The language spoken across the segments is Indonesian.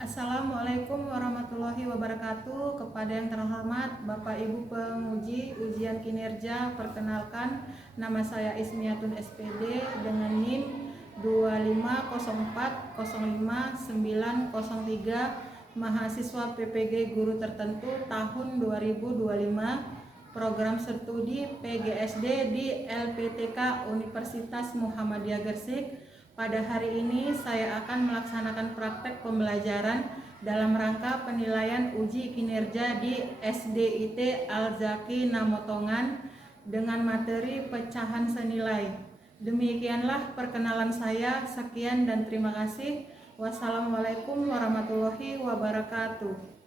Assalamualaikum warahmatullahi wabarakatuh. Kepada yang terhormat Bapak Ibu penguji ujian kinerja, perkenalkan nama saya Ismiatun SPD dengan NIM 250405903, mahasiswa PPG Guru Tertentu tahun 2025, program studi PGSD di LPTK Universitas Muhammadiyah Gresik. Pada hari ini saya akan melaksanakan praktek pembelajaran dalam rangka penilaian uji kinerja di SDIT Al-Zaki Namotongan dengan materi pecahan senilai. Demikianlah perkenalan saya. Sekian dan terima kasih. Wassalamualaikum warahmatullahi wabarakatuh.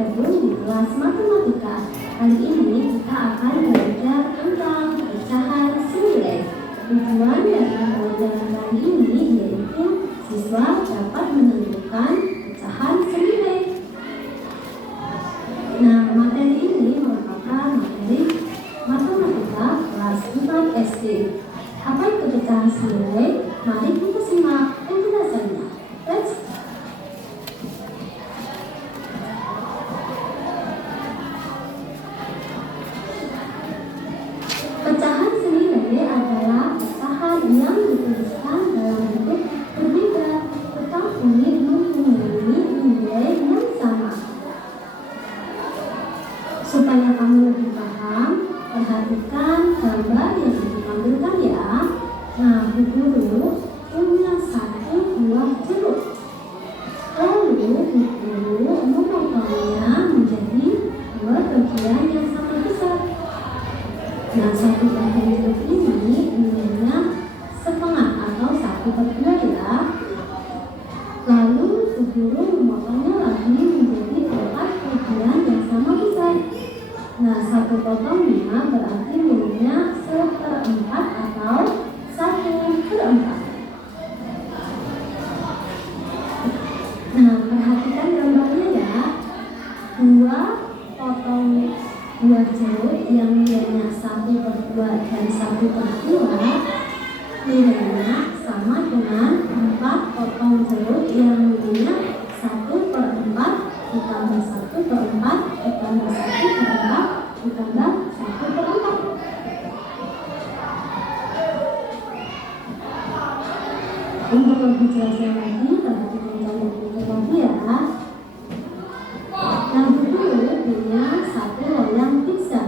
bergabung di kelas matematika. Kali ini kita akan belajar tentang pecahan senilai. Tujuan dari pembelajaran kali ini yaitu siswa dapat menentukan pecahan senilai. Nah, materi ini merupakan materi matematika kelas 4 SD. Apa itu pecahan senilai? Mari kita simak penjelasannya. Let's Pecahan senilai adalah pecahan yang dituliskan dalam bentuk berbeda tetapi mempunyai nilai yang sama. Supaya kamu lebih paham, perhatikan gambar yang ditampilkan ya. Nah, Bu Guru punya satu buah jeruk. Lalu Bu Guru memotongnya menjadi dua bagian yang sama besar. Nah, satu bagian jeruk ini nilainya setengah atau 1/2 ya. Lalu Bu Guru memotongnya lagi menjadi 4 bagian yang sama besar. Nah, satu potongnya berarti nilainya 1/4 atau 1/4. Nah, perhatikan gambarnya ya. Dua potong buah jeruk yang nilainya 1/2 dan 1/2 nilainya sama dengan 4 potong jeruk yang nilainya 1/4 ditambah 1/4 ditambah 1/4 ditambah 1/4. Untuk lebih jelasnya lagi, perhatikan gambar berikut lagi ya. Nah, Bu Guru punya satu loyang pizza.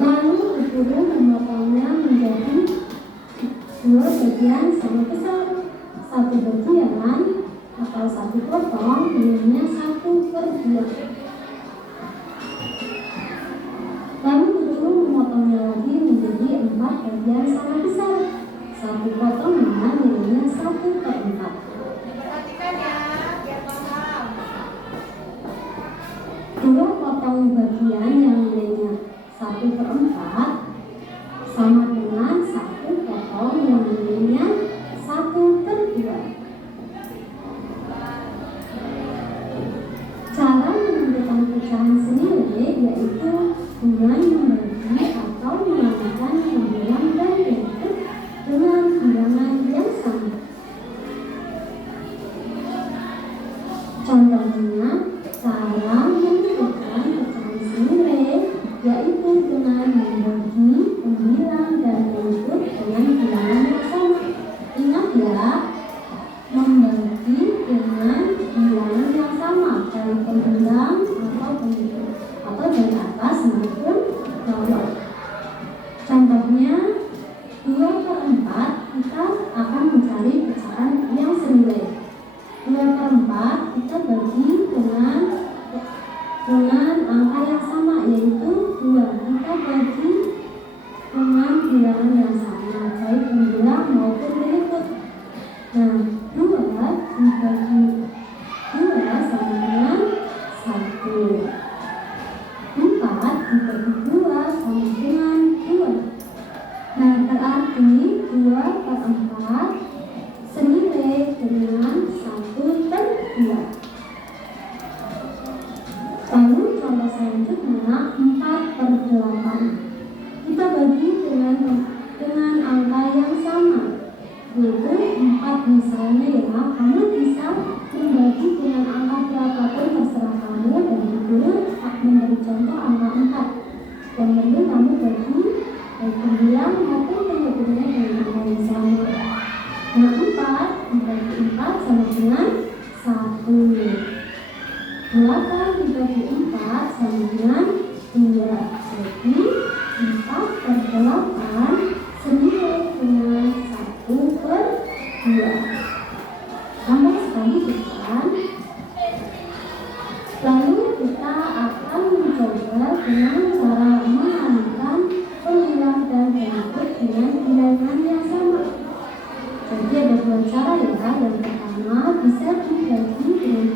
Lalu Bu Guru memotongnya menjadi dua bagian sama besar. Satu bagian atau satu potong nilainya 1/2. Lalu Bu Guru memotongnya lagi menjadi 4 bagian sama besar. Satu potongnya nilainya 1/4. Perhatikan ya, biar paham. Dua potong bagian yang nilainya 1/4 sama dengan satu potong yang nilainya 1/2. Cara menentukan pecahan senilai yaitu dengan membagi atau melakukan pembilang dan bentuk dengan bilangan yang sama. Contohnya, cara menentukan pecahan senilai yaitu dengan membagi, membilang, dan bentuk dengan bilangan yang sama. Ingat ya, membagi dengan bilangan yang sama, baik pembilang atau bentuk, atau dari atas maupun bawah. Contohnya, 2/4 kita akan mencari pecahan yang senilai. 2/4 kita bagi dengan angka yang sama yaitu 2. Kita bagi dengan bilangan yang sama baik pembilang maupun berikut. Nah, 2 dibagi 2 sama dengan 1. 4 dibagi 2 sama dengan 2. Nah, berarti 2/4 senilai dengan 1/2. Lalu contoh selanjutnya 4/8. Kita bagi dengan angka yang sama yaitu 4 misalnya ya. Kamu bisa membagi dengan angka berapapun terserah kamu dan itu memberi contoh angka 4. Yang penting kamu bagi baik pembilang maupun penyebutnya dengan angka yang sama. Nah, 4 dibagi 4 sama dengan 1. 8 dibagi 4 sama dengan 2. Jadi 4/8 senilai dengan 1/2. Gampang sekali bukan? Lalu kita akan mencoba dengan cara mengalihkan pembilang dan bentuk dengan bilangan yang sama. Jadi ada dua cara ya. Yang pertama bisa dibagi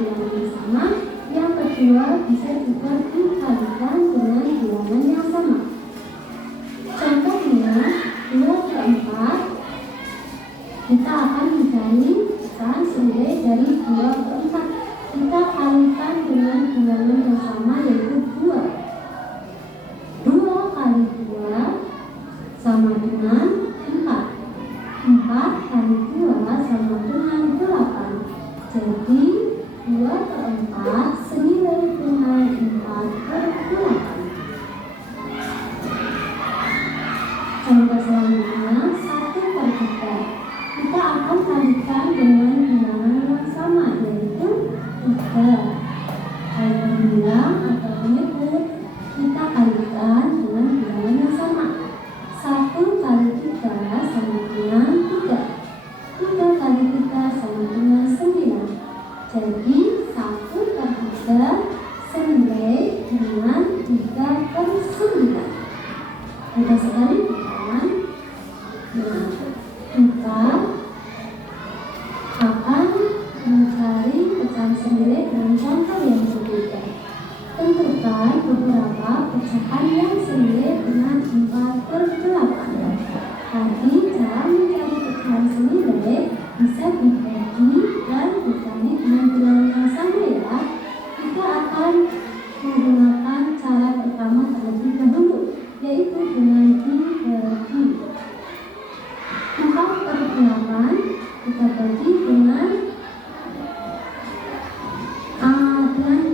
bilangan yang sama. Yang kedua bisa juga dikalikan dengan bilangan yang sama. Contohnya 2/4 kita akan mencari pecahan senilai dari 2/4. Kita kalikan dengan bilangan yang sama yaitu 2. 2 kali 2 sama dengan 4. 4 kali 2 sama dengan 8. Jadi 2/4 senilai dengan 4/8. Contoh selanjutnya 1/3. Kita akan kalikan dengan bilangan yang sama yaitu 3. Kalau bilang atau menyebut, kita kalikan dengan bilangan yang sama. 1 kali 3 sama dengan 3. 3 kali 3 sama dengan 9. Jadi 1/3 senilai dengan 3/9. Mudah sekali bukan? Nah, kita akan mencari pecahan senilai dengan contoh yang berbeda. Tentukan beberapa pecahan yang senilai dengan 4/8. Tadi cara mencari pecahan senilai bisa dibagi dan dikali dengan bilangan yang sama ya. Kita akan menggunakan cara pertama terlebih dahulu, yaitu dengan dibagi. 4/8 kita bagi dengan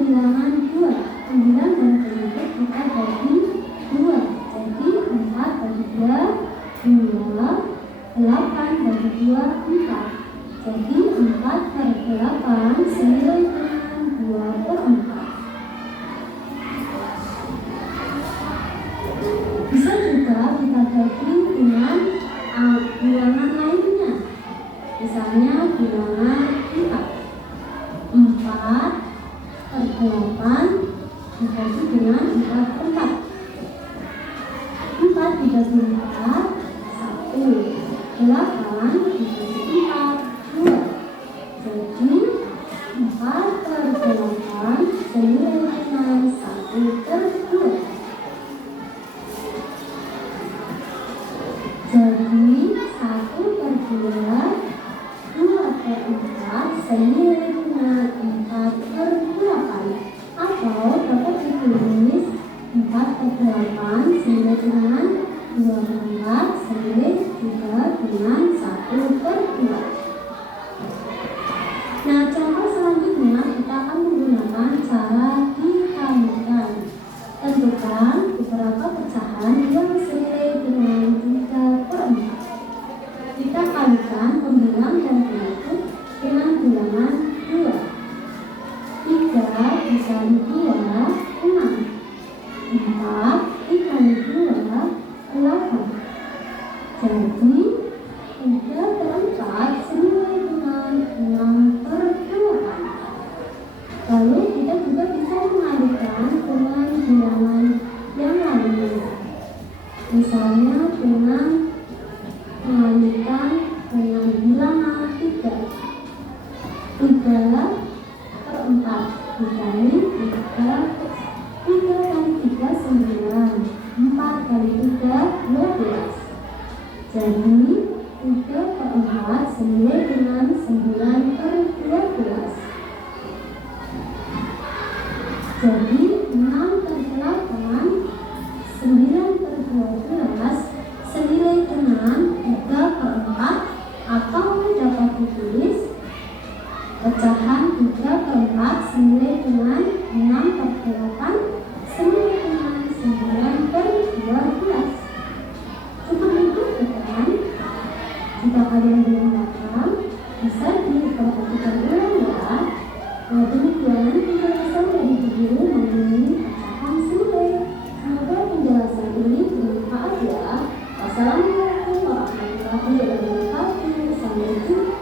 bilangan 2. 9 dan penyebut kita bagi 2. Jadi 4 bagi 2 2. 8 bagi 2 4. Jadi 4/8 senilai dengan 2/4. Bisa juga kita bagi dengan bilangan lainnya. Misalnya bilangan 4. 4/8 dibagi dengan 4/4. 4 dibagi 4 1. 8 dibagi 4 2. Jadi 4/8 senilai dengan 1/2. Jadi 1/2 2/4 senilai dengan 4/8. Atau dapat ditulis 4/8 senilai dengan 2/4 senilai juga dengan 1/2. Nah, contoh selanjutnya kita akan menggunakan cara dikalikan. Tentukan beberapa pecahan yang senilai dengan 3/4. Kita kalikan pembilang dan penyebut dengan bilangan 2. 3 dikali 2 6. 4 dikali 2 8. Jadi 3/4 senilai dengan 6/8. Lalu kita juga bisa mengalihkan dengan bilangan yang lainnya. Misalnya dengan mengalihkan dengan bilangan 3. 3/4 dikali 3. 3 kali 3 9. 4 kali 3 12. Jadi 3/4 senilai dengan 9/12. Jadi 6/8 9/12 senilai dengan 3/4, atau dapat ditulis pecahan 3/4 senilai dengan 6/8 senilai dengan 9/12. Cukup itu bukan? Jika kalian belum paham, bisa diperhatikan ulang ya. Demikian penjelasan dari guru mengenai pecahan senilai. Semoga penjelasan ini bermanfaat ya. Wassalamualaikum warahmatullahi wabarakatuh. Sampai jumpa.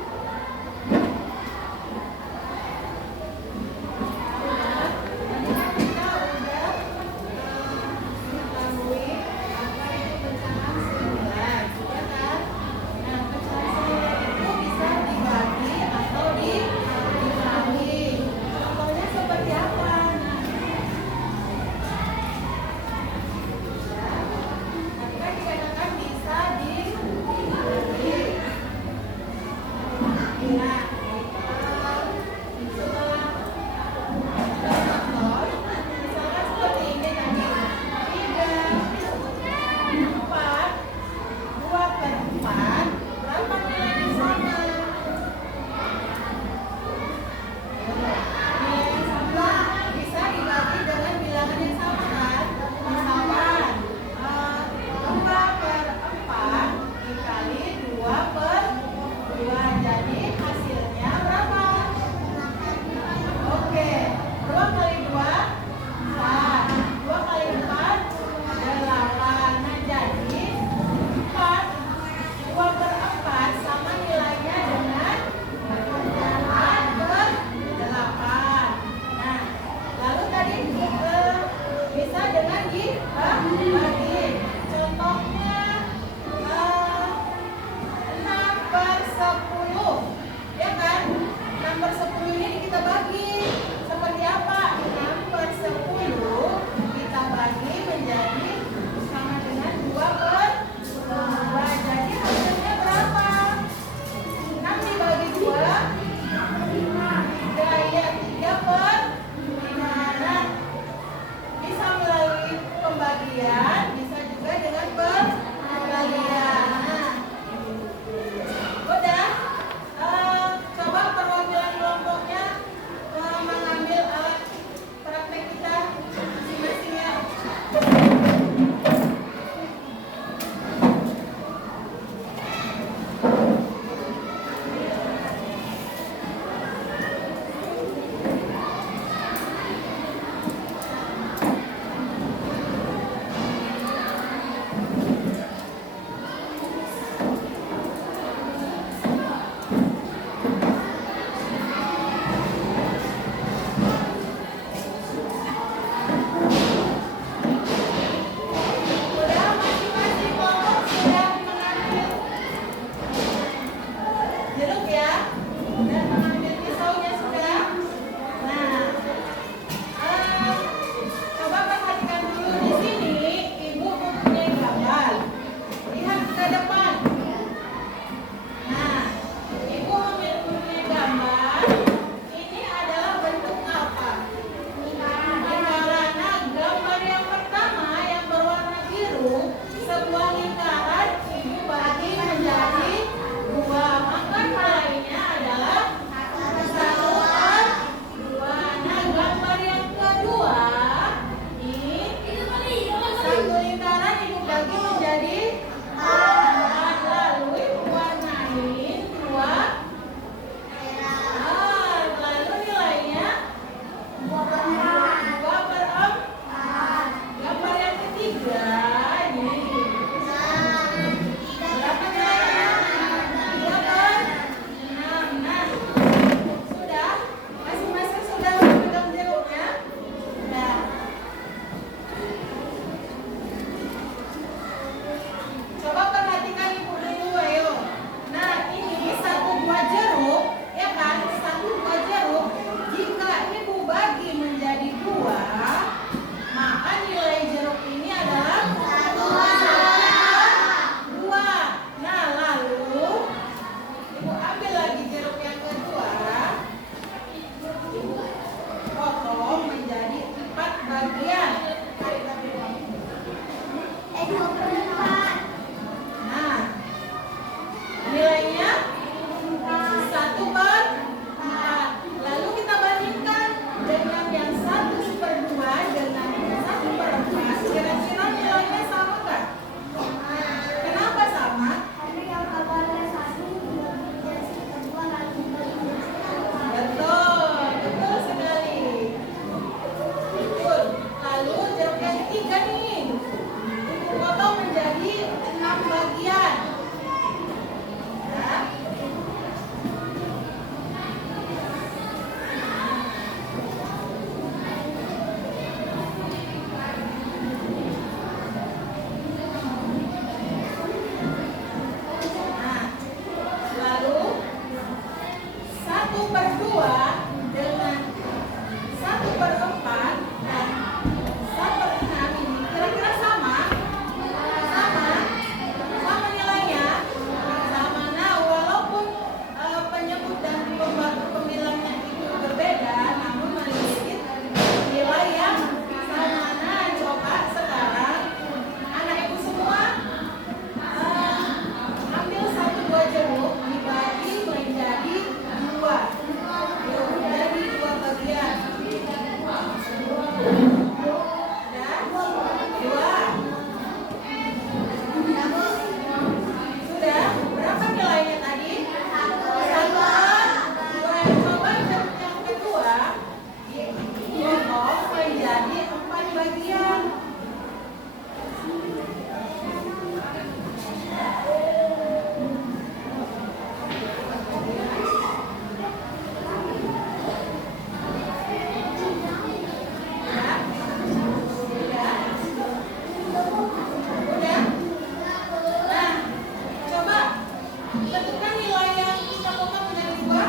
Tentukan nilai yang kita potong menjadi 2.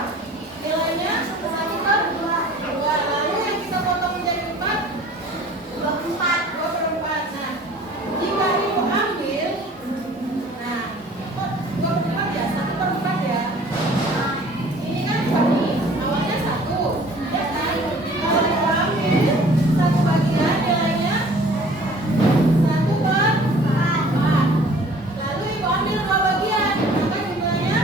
Nilainya 1/2. Lalu yang kita potong menjadi 4, 2/4. Nah, jika ibu ambil, nah, kok 2/4 ya? 1/4 ya. Nah, ini kan 2 nih, awalnya 1, ya kan? Kalau ibu ambil 1 bagian, nilainya 1/4. Lalu ibu ambil 2 bagian, maka jumlahnya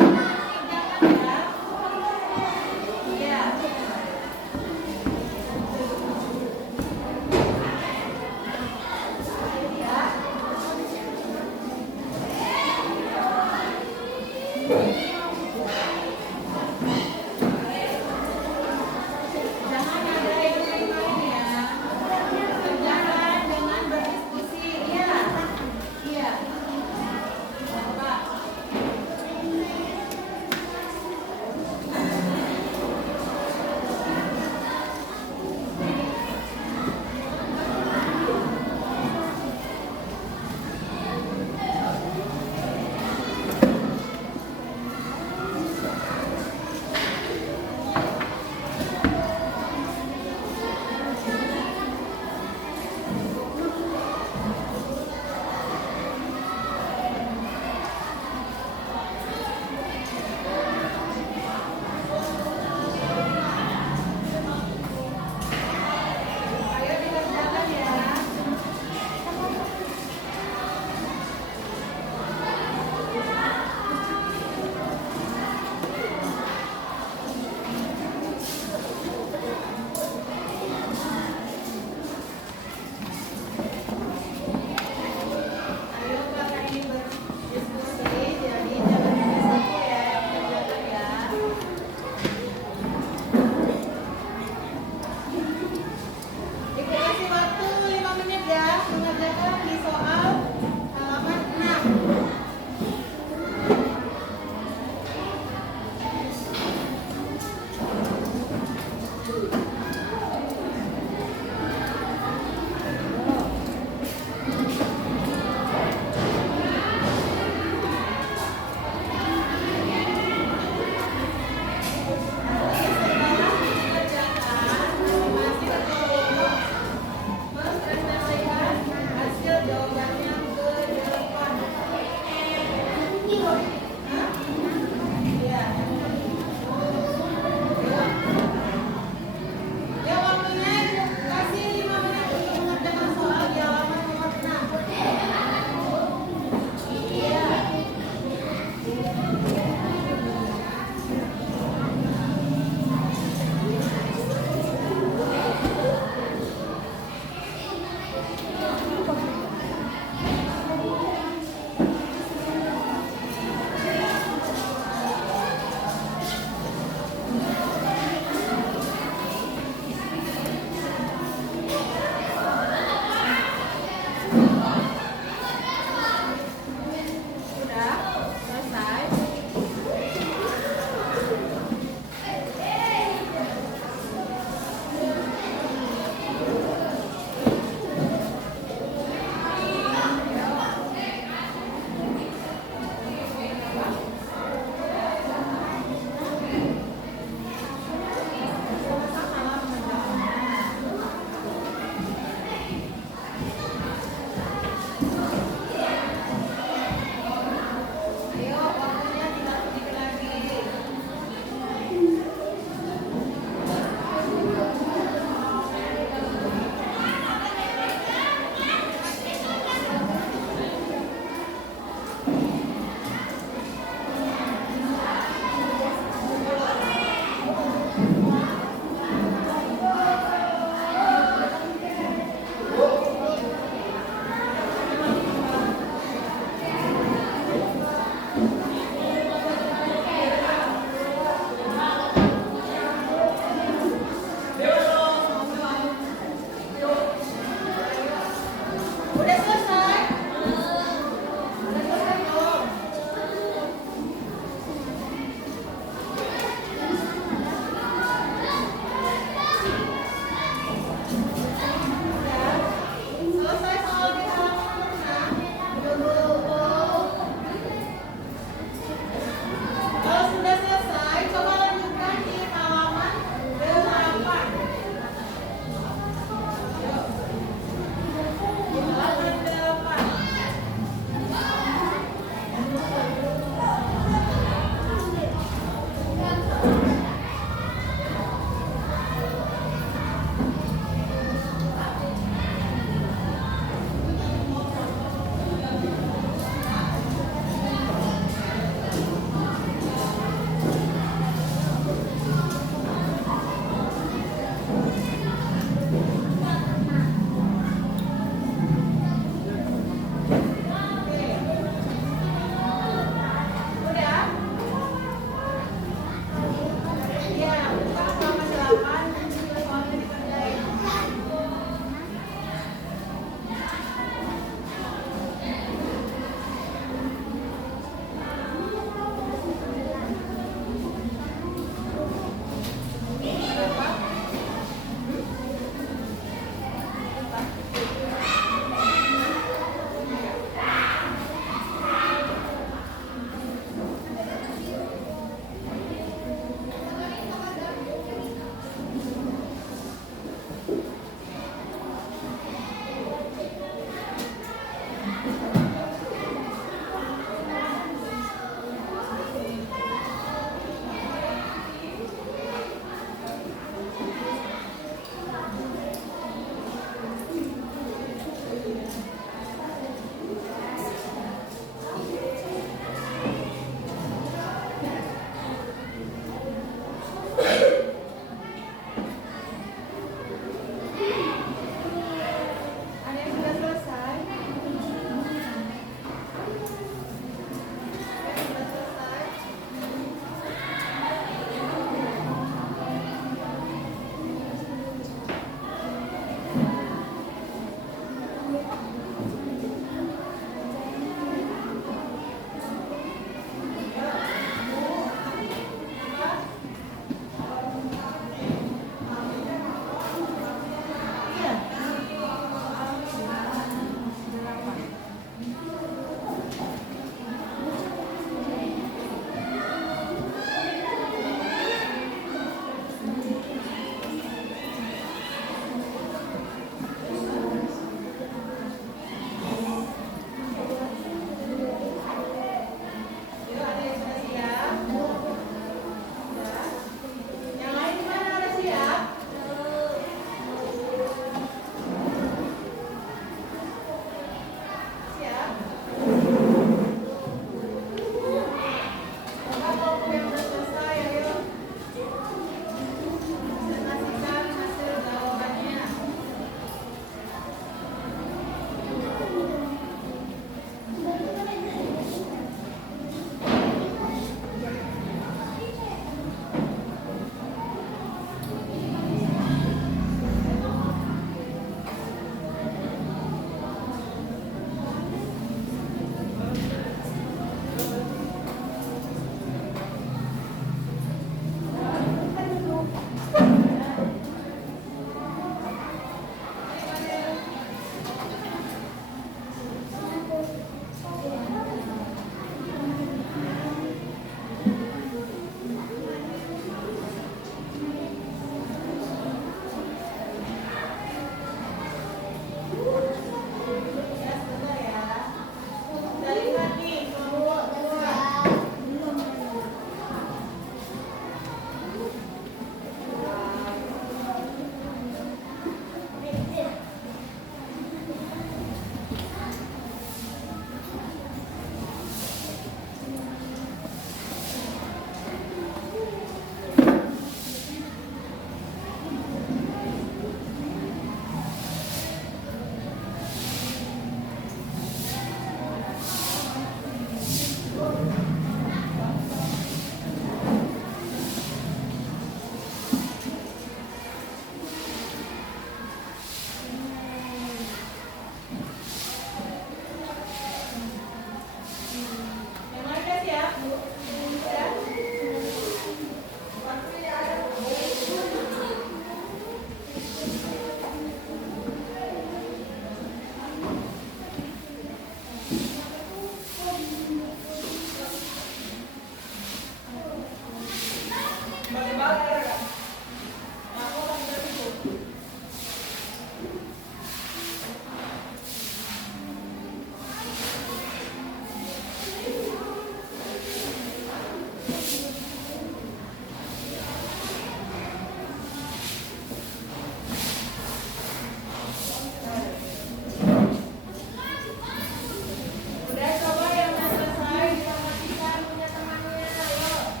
Udah coba yang udah selesai diperhatikan punya temannya, ayo.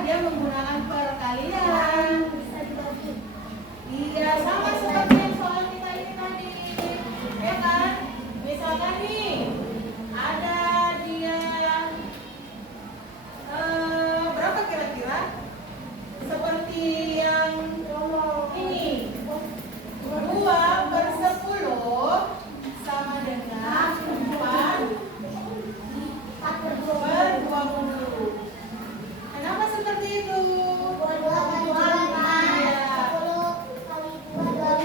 dia menggunakan perkalian. Iya, sama seperti yang soal kita ini tadi, ya kan? Misalkan nih, ada dia berapa kira-kira? Seperti yang ini, 2/10 sama dengan 4/20. Kenapa seperti itu?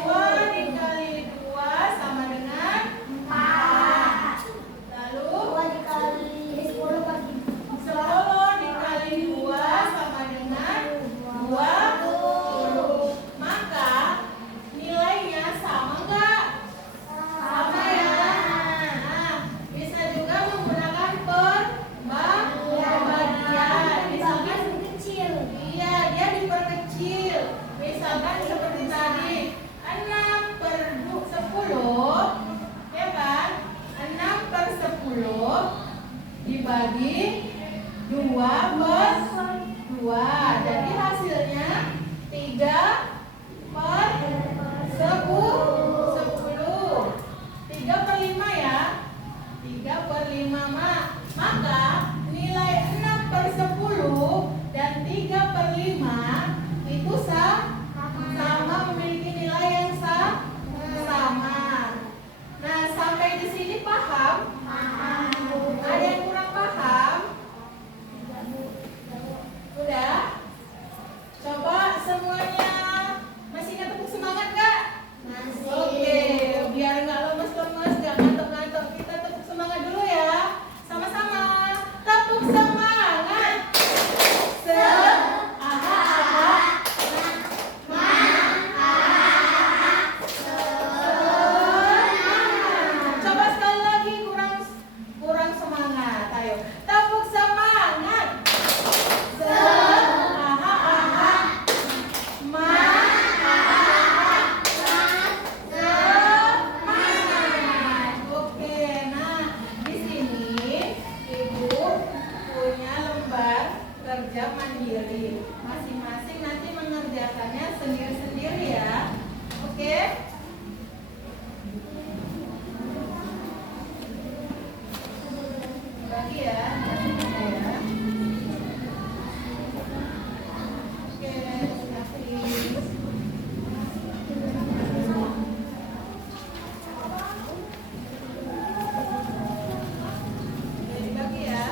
2 dikali 2 sama dengan 4. Lalu 10 dikali 2 sama dengan 20. Maka nilainya sama enggak? Sama ya. Nah, bisa juga menggunakan pembagian. Misalkan iya, dia diperkecil. Misalkan seperti tadi 6/10, ya kan? 6/10 dibagi 2/2. Jadi hasilnya 3/10. 3/5 ya. 3/5 maka nilai 6/10 dan 3/5 itu sama, memiliki nilai yang sama. Nah, sampai di sini paham? Ada yang kurang paham? Udah? Coba semuanya masih ingat tepuk semangat gak? Oke, biar nggak lemes-lemes, nggak ngantuk-ngantuk, kita tepuk semangat dulu ya. Sama-sama. Tepuk semangat. Coba sekali lagi, kurang semangat. Ayo, tepuk semangat. Oke, nah di sini Ibu punya lembar kerja mandiri. Masing-masing nanti mengerjakannya sendiri-sendiri ya. Oke? Bagi ya. Oke, kasih. Dibagi ya.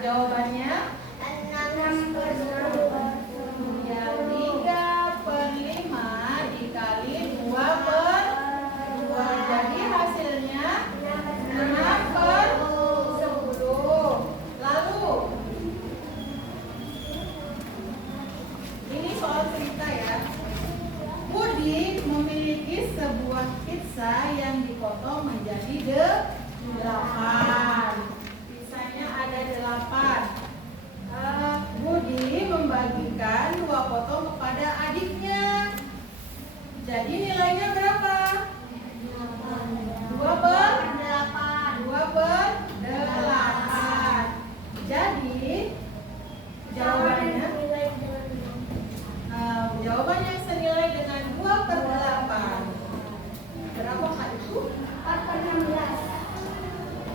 Jawabannya 6/2. ya 3/5 dikali 2/2. Jadi hasilnya 6/10. Lalu ini soal cerita ya. Budi memiliki sebuah pizza yang dipotong menjadi 8. Pizzanya ada 8. Budi membagikan 2 potong kepada adiknya. Jadi nilainya berapa? 2/8. Jadi jawabannya jawabannya senilai dengan 2/8. Berapa Kak itu? 4/16.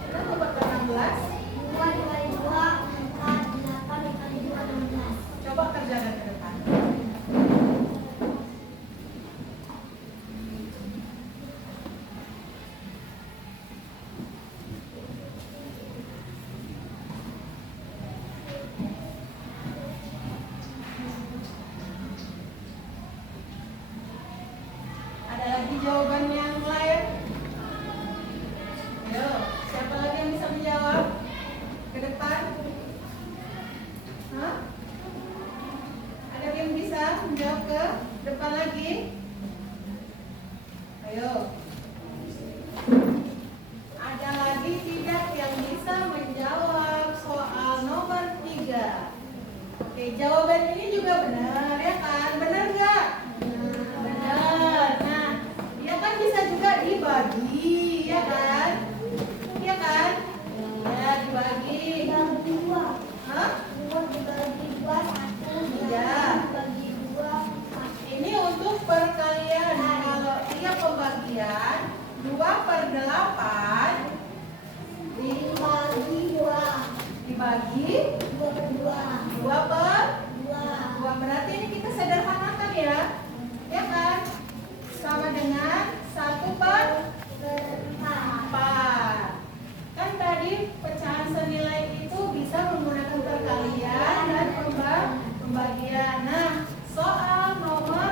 Berapa 4/16? 2 dikali 2, 4, 8 dikali 2, 16. Coba kerjakan ke depan. Ada lagi jawaban yang lain? Ayo, siapa lagi yang bisa menjawab? Ke depan? Hah? Ada yang bisa menjawab ke depan lagi? Ayo. Ada lagi tidak yang bisa menjawab soal nomor 3? Oke, jawaban ini juga benar ya kan? Benar nggak? Benar. Nah, dia kan bisa juga dibagi, ya kan? Ya kan? Ya, dibagi. Dibagi 2. Hah? 2 dibagi 2, 1. Iya. Dibagi 2, 1. Ini untuk perkalian. Kalau dia pembagian 2/8 Dibagi 2. dibagi 2/2. 2/2. Berarti ini kita sederhanakan ya. Ya kan? Sama dengan 1/4. Kan tadi pecahan senilai itu bisa menggunakan perkalian dan pembagian. Nah, soal nomor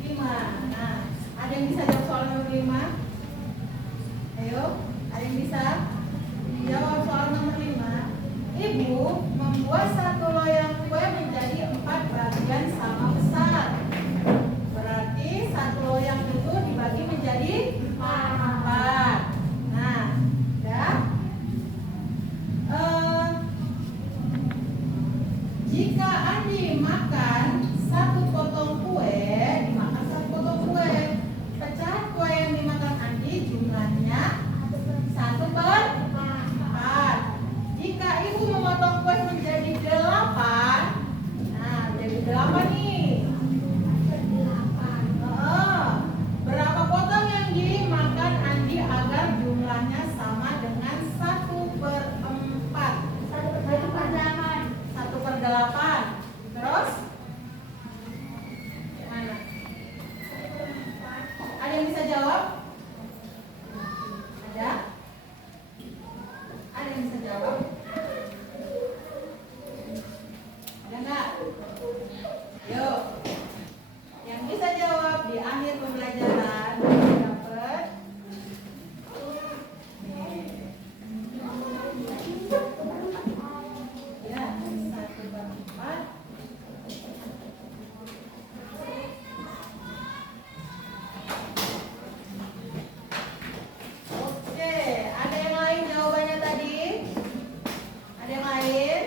5. Nah, ada yang bisa jawab soal nomor 5? Ayo, ada yang bisa jawab soal nomor 5? Ibu membuat 1 loyang kue menjadi 4 bagian sama besar. Berarti 1 loyang itu dibagi menjadi 4. Nah, ya. Jika Andi makan 1 potong kue, dimakan 1 potong kue, pecahan kue yang dimakan Andi jumlahnya 1/4. Jika ibu memotong kue menjadi 8, nah jadi 8 nih. Berapa potong yang dimakan Andi agar jumlahnya sama dengan 1/4? 1/8. Terus? Mana? Ada yang bisa jawab? Ada? Ada yang bisa jawab? Ada nggak? Yuk. Yang bisa jawab di akhir pembelajaran dapat ya 1/4. Oke, ada yang lain jawabannya tadi? Ada yang lain?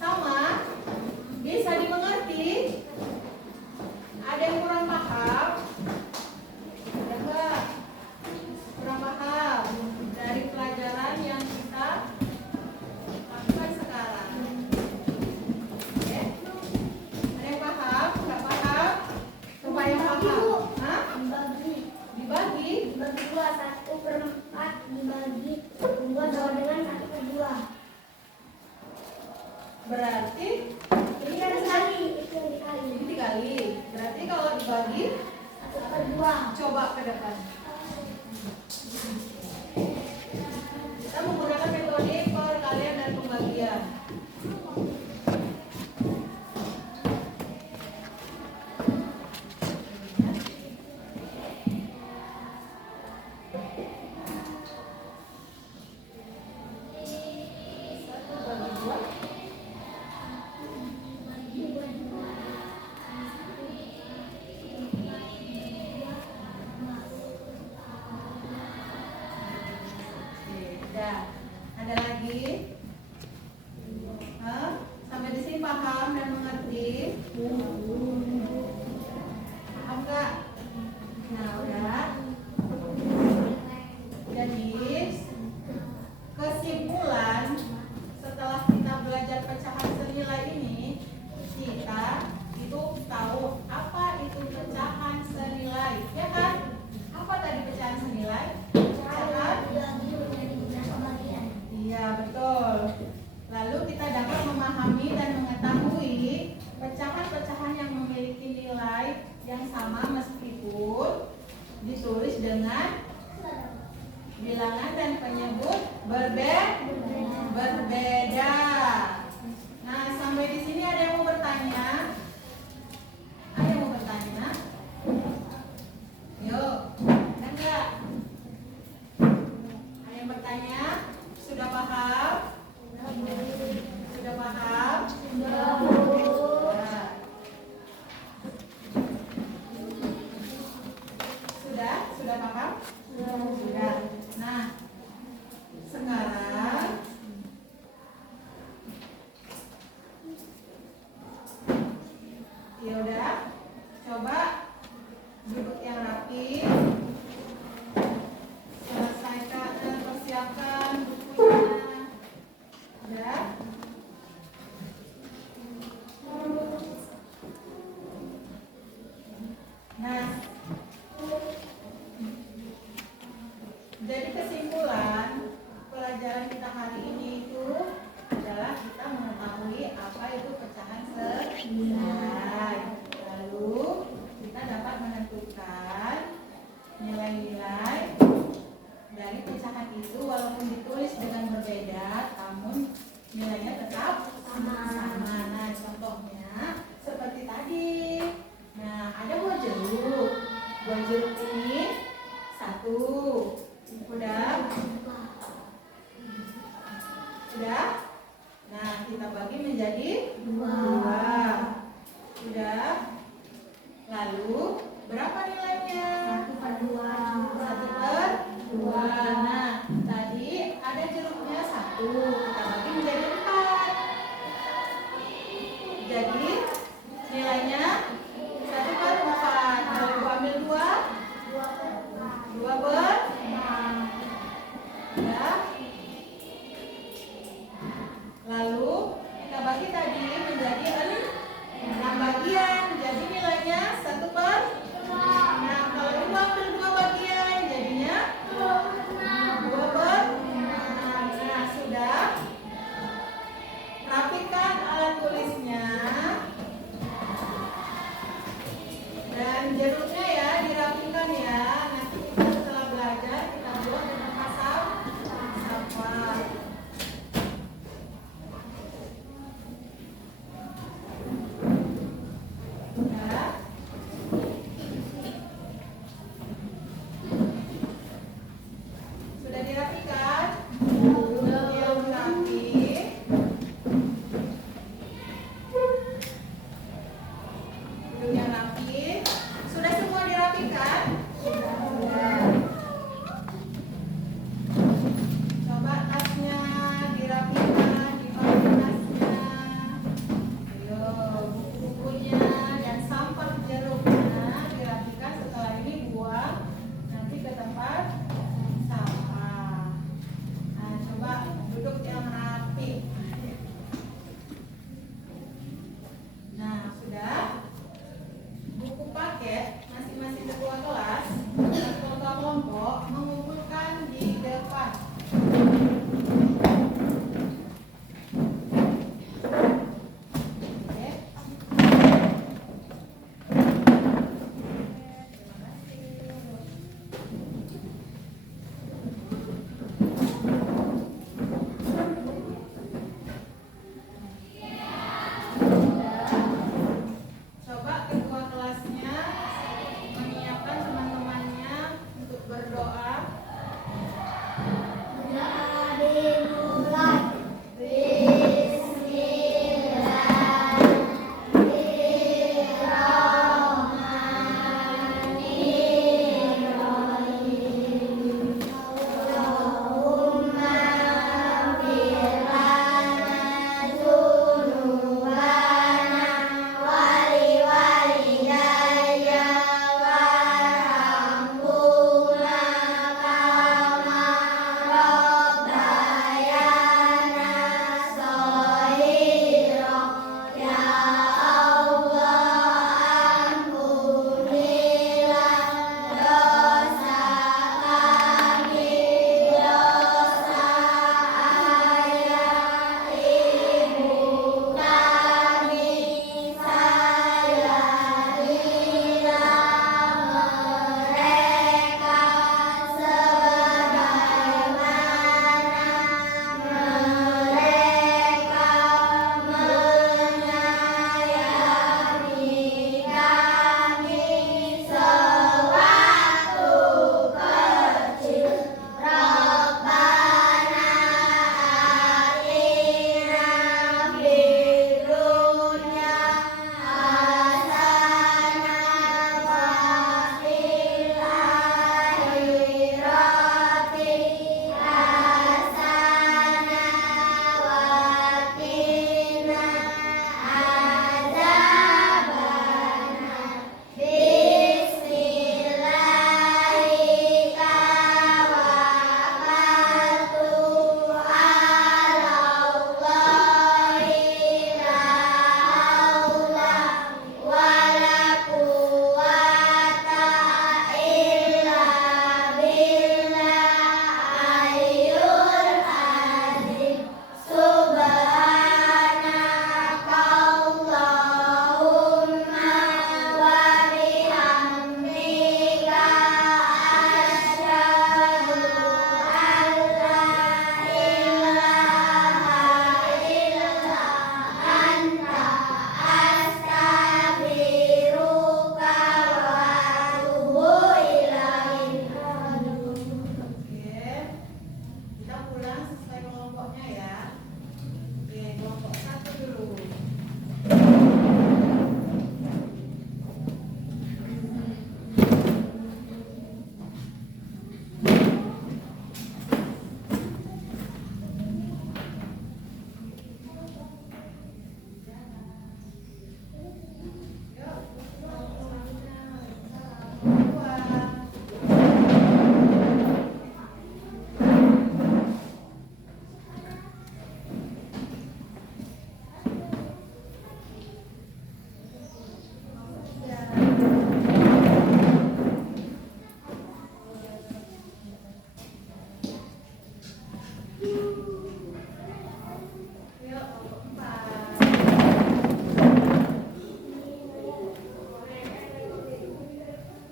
Sama? Bisa dimengerti? Ada yang kurang paham? Ada nggak? Kurang paham dari pelajaran yang kita lakukan sekarang? Oke? Ada yang paham? Nggak paham? Coba yang paham. Hah? Dibagi? Dibagi 2, 1/4 dibagi 2 sama dengan 1/2. Berarti Ini kan dikali, itu yang dikali. ini dikali. Berarti kalau dibagi 1/2. coba ke depan. Kita menggunakan metode perkalian dan pembagian. Sudah? Nah, kita bagi menjadi dua. Sudah? Lalu berapa nilainya? 1/2. 1/2. Nah, tadi ada jeruknya 1, kita bagi menjadi 4. Jadi nilainya 1/4. Kalau Ibu ambil 2, 2/4. Ya. Lalu kita bagi tadi menjadi 6 bagian. Jadi nilainya 1/6. Nah, kalau Ibu ambil 2 bagian, jadinya 2/6. Nah, sudah. Rapikan alat tulisnya. Dan jeruknya ya dirapikan ya. Nanti kita setelah belajar kita buat dengan pasal sampah.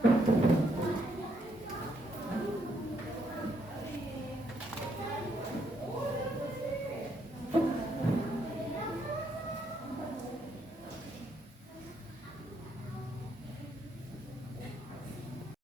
Nah,